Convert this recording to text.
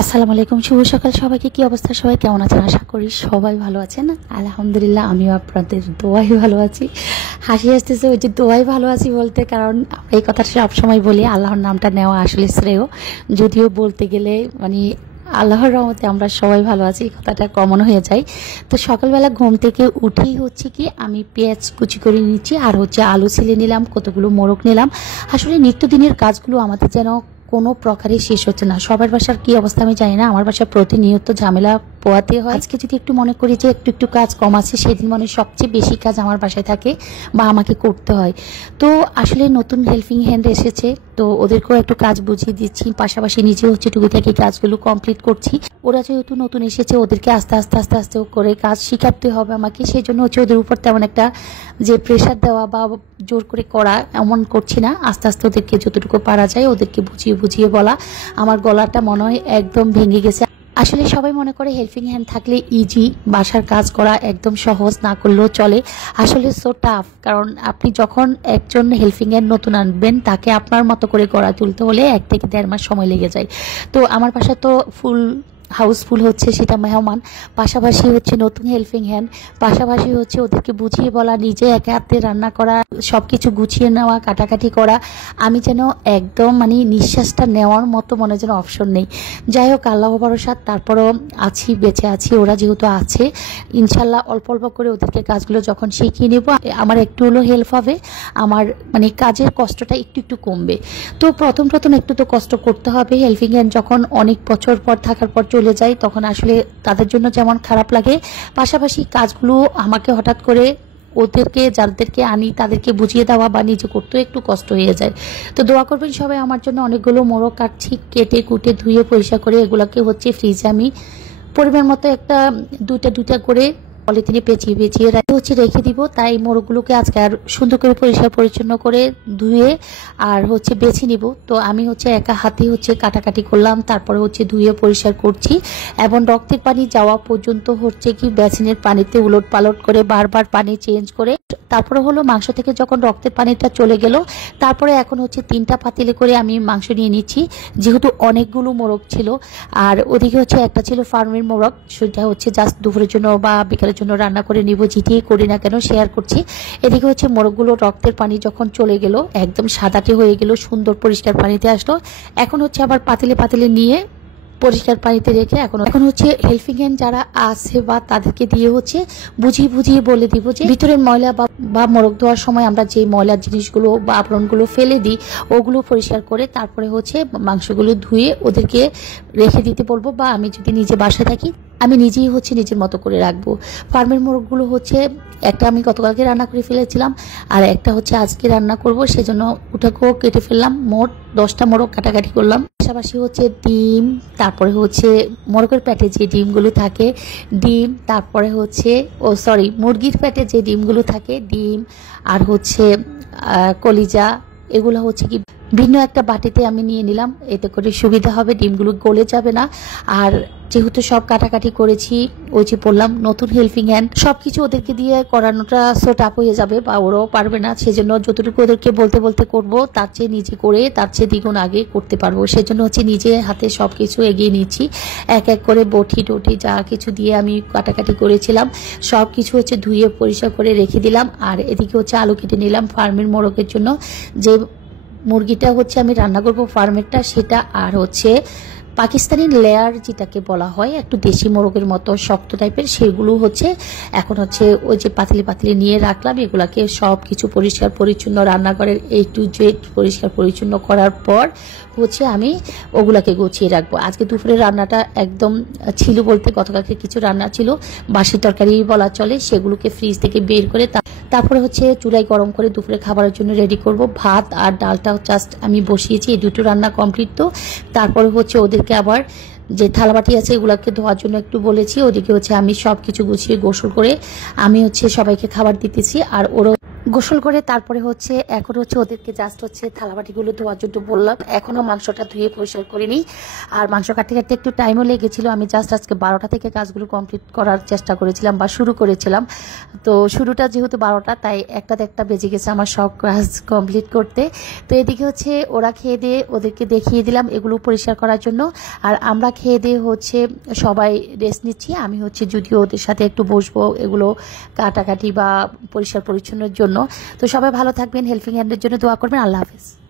আসসালামু আলাইকুম, শুভ সকাল সবাইকে। কি অবস্থা, সবাই কেমন আছেন? আশা করি সবাই ভালো আছেন। আলহামদুলিল্লাহ, আমিও আপনাদের দোয়াই ভালো আছি। হাসি আসতেছে ওই যে দোয়াই ভালো আছি বলতে, কারণ এই কথাটা সবসময় বলি, আল্লাহর নামটা নেওয়া আসলে শ্রেয়। যদিও বলতে গেলে মানে আল্লাহর রহমতে আমরা সবাই ভালো আছি, এই কথাটা কমন হয়ে যায়। তো সকালবেলা ঘুম থেকে উঠেই হচ্ছে কি আমি পেঁয়াজ কুচি করে নিচ্ছি, আর হচ্ছে আলু ছিলে নিলাম, কতগুলো মোরগ নিলাম। আসলে নিত্যদিনের কাজগুলো আমাদের যেন কোনো প্রকারে শেষ হচ্ছে না। সবার বাসার কি অবস্থা আমি জানি না, আমার বাসায় প্রতিনিয়ত ঝামেলা পোয়াতে হয়। আজকে যদি একটু মনে করি যে একটু একটু কাজ কম আছে, সেদিন মানে সবচেয়ে বেশি কাজ আমার বাসায় থাকে বা আমাকে করতে হয়। তো আসলে নতুন হেল্পিং হ্যান্ড এসেছে, তো ওদেরকেও একটু কাজ বুঝিয়ে দিচ্ছি, পাশাপাশি নিজে হচ্ছে টুকিটাকি কাজগুলো কমপ্লিট করছি। ওরা যেহেতু নতুন এসেছে, ওদেরকে আস্তে আস্তে আস্তে আস্তে করে কাজ শিখাতে হবে আমাকে। সেই জন্য হচ্ছে ওদের উপর তেমন একটা যে প্রেশার দেওয়া বা জোর করে করা এমন করছি না। আস্তে আস্তে ওদেরকে যতটুকু পারা যায় ওদেরকে বুঝিয়ে বুঝিয়ে বলা। আমার গলাটা মনে হয় একদম ভেঙে গেছে। আসলে সবাই মনে করে হেল্পিং হ্যান্ড থাকলে ইজি, বাসার কাজ করা একদম সহজ, না করলেও চলে। আসলে সো টাফ, কারণ আপনি যখন একজন হেল্পিং হ্যান্ড নতুন আনবেন, তাকে আপনার মতো করে গড়া তুলতে হলে 1 থেকে 1.5 মাস সময় লেগে যায়। তো আমার বাসা তো ফুল হাউসফুল হচ্ছে, সেটা মেহমান, পাশাপাশি হচ্ছে নতুন হেল্পিং হ্যান্ড, পাশাপাশি হচ্ছে ওদেরকে বুঝিয়ে বলা, নিজে একা হাতে রান্না করা, সবকিছু গুছিয়ে নেওয়া, কাটাকাটি করা। আমি যেন একদম মানে নিঃশ্বাসটা নেওয়ার মতো মনে যেন অপশন নেই। যাই হোক, আল্লাহ ভরসা, তারপরও আছি, বেঁচে আছি। ওরা যেহেতু আছে, ইনশাল্লাহ অল্প অল্প করে ওদেরকে কাজগুলো যখন শিখিয়ে নেব, আমার একটু হলেও হেল্প হবে, আমার মানে কাজের কষ্টটা একটু একটু কমবে। তো প্রথম প্রথম একটু তো কষ্ট করতে হবে। হেল্পিং হ্যান্ড যখন অনেক বছর পর থাকার পর চলে যায়, তখন আসলে তাদের জন্য যেমন খারাপ লাগে, পাশাপাশি কাজগুলো আমাকে হঠাৎ করে ওদেরকে যাদেরকে আনি তাদেরকে বুঝিয়ে দেওয়া বা নিজে করতেও একটু কষ্ট হয়ে যায়। তো দোয়া করবেন সবাই আমার জন্য। অনেকগুলো মোরগ কাটছি, কেটে কুটে ধুয়ে পরিষ্কার করে এগুলোকে হচ্ছে ফ্রিজে আমি পরিমাণ মতো একটা দুইটা দুইটা করে পলিথিনে পেঁচিয়ে পেঁচিয়ে হচ্ছে রেখে দিব। তাই মোরগগুলোকে আজকে আর সুন্দর করে পরিষ্কার পরিচ্ছন্ন করে ধুয়ে আর হচ্ছে বেছে নিব। তো আমি হচ্ছে একা হাতে হচ্ছে কাটাকাটি করলাম, তারপরে হচ্ছে ধুয়ে পরিষ্কার করছি, এবং রক্তের পানি যাওয়া পর্যন্ত হচ্ছে কি বেসিনের পানিতে উলট পালট করে বারবার পানি চেঞ্জ করে, তারপরে হলো মাংস থেকে যখন রক্তের পানিটা চলে গেল, তারপরে এখন হচ্ছে 3টা পাতিলে করে আমি মাংস নিয়ে নিচ্ছি, যেহেতু অনেকগুলো মোরগ ছিল। আর ওদিকে হচ্ছে একটা ছিল ফার্মের মোরগ, সেটা হচ্ছে জাস্ট দুপুরের জন্য বা বিকালের জন্য রান্না করে নিব, যেটিই করি না কেন শেয়ার করছি। এদিকে হচ্ছে মোরগগুলো রক্তের পানি যখন চলে গেল, একদম সাদাটে হয়ে গেল, সুন্দর পরিষ্কার পানিতে আসলো। এখন হচ্ছে আবার পাতিলে পাতিলে নিয়ে পরিষ্কার পানিতে রেখে এখন হচ্ছে হেল্পিং হ্যান্ড যারা আছে বা তাদেরকে দিয়ে হচ্ছে বুঝিয়ে বুঝিয়ে বলে দিব যে ভিতরের ময়লা বা মোরগ ধোয়ার সময় আমরা যে ময়লার জিনিসগুলো বা আবরণগুলো ফেলে দিই, ওগুলো পরিষ্কার করে তারপরে হচ্ছে মাংসগুলো ধুয়ে ওদেরকে রেখে দিতে বলবো। বা আমি যদি নিজে বাসায় থাকি, আমি নিজেই হচ্ছে নিজের মতো করে রাখবো। ফার্মের মোরগগুলো হচ্ছে একটা আমি গতকালকে রান্না করে ফেলেছিলাম, আর একটা হচ্ছে আজকে রান্না করব, সেজন্য ওটাকেও কেটে ফেললাম। মোট 10টা মোরগ কাটাকাটি করলাম। পাশাপাশি হচ্ছে ডিম, তারপরে হচ্ছে মোরগের পেটে যে ডিমগুলো থাকে ডিম, তারপরে হচ্ছে মুরগির পেটে যে ডিমগুলো থাকে ডিম, আর হচ্ছে কলিজা, এগুলো হচ্ছে কি ভিন্ন একটা বাটিতে আমি নিয়ে নিলাম, এতে করে সুবিধা হবে, ডিমগুলো গলে যাবে না। আর যেহেতু সব কাটাকাটি করেছি, ওই যে বললাম নতুন হেল্পিং হ্যান্ড, সবকিছু ওদেরকে দিয়ে করানোটা সো টাফ হয়ে যাবে বা ওরাও পারবে না। সেজন্য যতটুকু ওদেরকে বলতে বলতে করব, তার চেয়ে নিজে করে তার চেয়ে দ্বিগুণ আগে করতে পারবো। সেজন্য হচ্ছে নিজে হাতে সবকিছু এগিয়ে নিচ্ছি, এক এক করে বটি টটি যা কিছু দিয়ে আমি কাটাকাটি করেছিলাম সব কিছু হচ্ছে ধুয়ে পরিষ্কার করে রেখে দিলাম। আর এদিকে হচ্ছে আলু কেটে নিলাম ফার্মের মোরগের জন্য, যে মুরগিটা হচ্ছে আমি রান্না করব ফার্মেরটা সেটা, আর হচ্ছে পাকিস্তানি লেয়ার যেটাকে বলা হয়, একটু দেশি মোরগের মতো শক্ত টাইপের, সেগুলো হচ্ছে এখন হচ্ছে ওই যে পাতিলে পাতিলে নিয়ে রাখলাম। এগুলাকে সব কিছু পরিষ্কার পরিচ্ছন্ন রান্নাঘরের A to Z পরিষ্কার পরিচ্ছন্ন করার পর হচ্ছে আমি ওগুলাকে গুছিয়ে রাখবো। আজকে দুপুরে রান্নাটা একদম ছিল বলতে, গতকালকে কিছু রান্না ছিল, বাসি তরকারি বলা চলে, সেগুলোকে ফ্রিজ থেকে বের করে তারপরে হচ্ছে চুলায় গরম করে দুপুরে খাবারের জন্য রেডি করব। ভাত আর ডালটা জাস্ট আমি বসিয়েছি, এই দুটো রান্না কমপ্লিট। তো তারপরে হচ্ছে ওদেরকে আবার যে থালাবাটি আছে এগুলোকে ধোয়ার জন্য একটু বলেছি। ওদিকে হচ্ছে আমি সব কিছু গুছিয়ে গোসল করে আমি হচ্ছে সবাইকে খাবার দিতেছি, আর ওরও গোসল করে তারপরে হচ্ছে এখন হচ্ছে ওদেরকে জাস্ট হচ্ছে থালাবাটিগুলো ধোয়ার জন্য বললাম। এখনও মাংসটা ধুয়ে পরিষ্কার করিনি, আর মাংস কাটতে কাটতে একটু টাইমও লেগেছিল। আমি জাস্ট আজকে 12টা থেকে কাজগুলো কমপ্লিট করার চেষ্টা করেছিলাম বা শুরু করেছিলাম। তো শুরুটা যেহেতু 12টা, তাই একটাতে একটা বেজে গেছে আমার সব কাজ কমপ্লিট করতে। তো এদিকে হচ্ছে ওরা খেয়ে দিয়ে ওদেরকে দেখিয়ে দিলাম এগুলো পরিষ্কার করার জন্য, আর আমরা খেয়ে দিয়ে হচ্ছে সবাই রেস্ট নিচ্ছি। আমি হচ্ছে যদিও ওদের সাথে একটু বসবো এগুলো কাটাকাটি বা পরিষ্কার পরিচ্ছন্নের জন্য। তো সবাই ভালো থাকবেন, হেল্পিং হ্যান্ডের জন্য দোয়া করবেন। আল্লাহ হাফেজ।